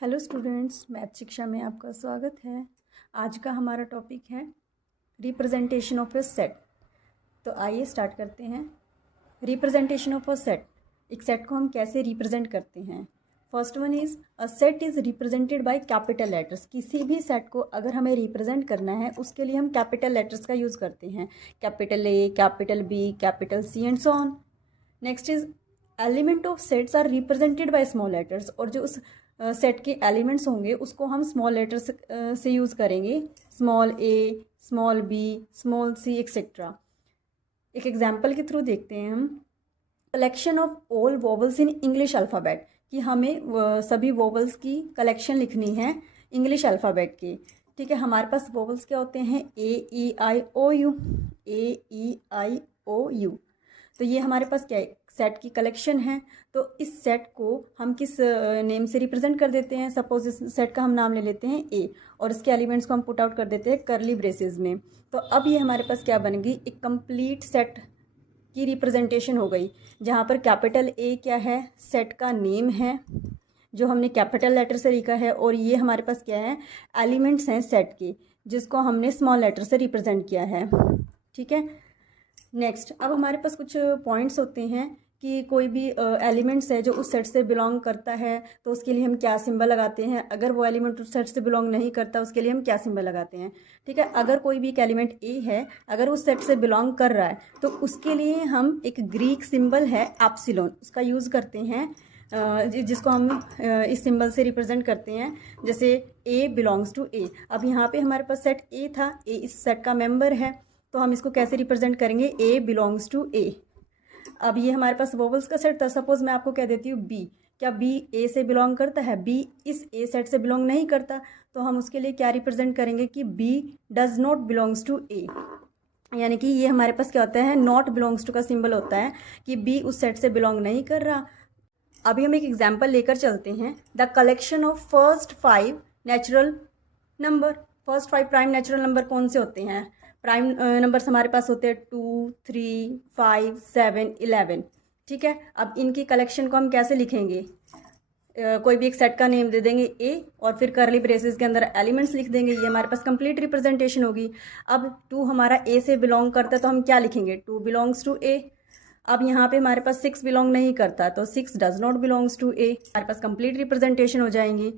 Hello students, math शिक्षा में आपका स्वागत है। आज का हमारा टॉपिक है रिप्रेजेंटेशन ऑफ अ सेट। तो आइए स्टार्ट करते हैं। रिप्रेजेंटेशन ऑफ अ सेट, एक सेट को हम कैसे रिप्रेजेंट करते हैं। First one is a set is represented by capital letters. किसी भी सेट को अगर हमें रिप्रेजेंट करना है उसके लिए हम कैपिटल लेटर्स का यूज़ करते हैं। Capital A, capital B, capital C and so on. Next is element of sets are represented by small letters. और जो उस सेट के एलिमेंट्स होंगे उसको हम स्मॉल लेटर्स से यूज़ करेंगे। Small A, small B, small C etcetera. एक एग्जाम्पल के थ्रू देखते हैं हम। Collection of all vowels in English alphabet, कि हमें सभी वोवल्स की कलेक्शन लिखनी है इंग्लिश अल्फ़ाबेट की। ठीक है, हमारे पास वोवल्स क्या होते हैं? A, E, I, O, U. A, E, I, O, U. तो ये हमारे पास क्या है? सेट की कलेक्शन है। तो इस सेट को हम किस नेम से रिप्रेजेंट कर देते हैं? सपोज इस सेट का हम नाम ले लेते हैं ए, और इसके एलिमेंट्स को हम पुट आउट कर देते हैं करली ब्रेसेस में। तो अब ये हमारे पास क्या बन गई? एक कंप्लीट सेट की रिप्रेजेंटेशन हो गई, जहाँ पर कैपिटल ए क्या है? सेट का नेम है जो हमने कैपिटल लेटर से लिखा है, और ये हमारे पास क्या है? एलिमेंट्स हैं सेट के, जिसको हमने स्मॉल लेटर से रिप्रेजेंट किया है। ठीक है, नेक्स्ट अब हमारे पास कुछ पॉइंट्स होते हैं कि कोई भी एलिमेंट्स है जो उस सेट से बिलोंग करता है तो उसके लिए हम क्या सिंबल लगाते हैं। अगर वो एलिमेंट उस सेट से बिलोंग नहीं करता उसके लिए हम क्या सिंबल लगाते हैं। ठीक है, अगर कोई भी एक एलिमेंट ए है, अगर उस सेट से बिलोंग कर रहा है तो उसके लिए हम एक ग्रीक सिंबल है एप्सिलॉन, उसका यूज़ करते हैं, जिसको हम इस सिंबल से रिप्रेजेंट करते हैं। जैसे ए बिलोंग्स टू ए। अब यहाँ पे हमारे पास सेट ए था, ए इस सेट का मेंबर है, तो हम इसको कैसे रिप्रेजेंट करेंगे? ए बिलोंग्स टू ए। अब ये हमारे पास वोवल्स का सेट था। सपोज मैं आपको कह देती हूँ बी, क्या बी ए से बिलोंग करता है? बी इस ए सेट से बिलोंग नहीं करता, तो हम उसके लिए क्या रिप्रेजेंट करेंगे कि B does not belongs to A. यानी कि ये हमारे पास क्या होता है? नॉट बिलोंग्स टू का सिंबल होता है कि बी उस सेट से बिलोंग नहीं कर रहा। अभी हम एक एग्जाम्पल लेकर चलते हैं। The collection of first 5 natural number. First 5 prime natural number कौन से होते हैं? प्राइम नंबर्स हमारे पास होते हैं 2, 3, 5, 7, 11। ठीक है, अब इनकी कलेक्शन को हम कैसे लिखेंगे? कोई भी एक सेट का नेम दे देंगे ए, और फिर करली ब्रेसेस के अंदर एलिमेंट्स लिख देंगे। ये हमारे पास कंप्लीट रिप्रेजेंटेशन होगी। अब 2 हमारा ए से बिलोंग करता है तो हम क्या लिखेंगे? 2 बिलोंग्स टू ए। अब यहाँ पे हमारे पास 6 बिलोंग नहीं करता तो 6 डज नॉट बिलोंग्स टू ए। हमारे पास कंप्लीट रिप्रेजेंटेशन हो जाएंगी।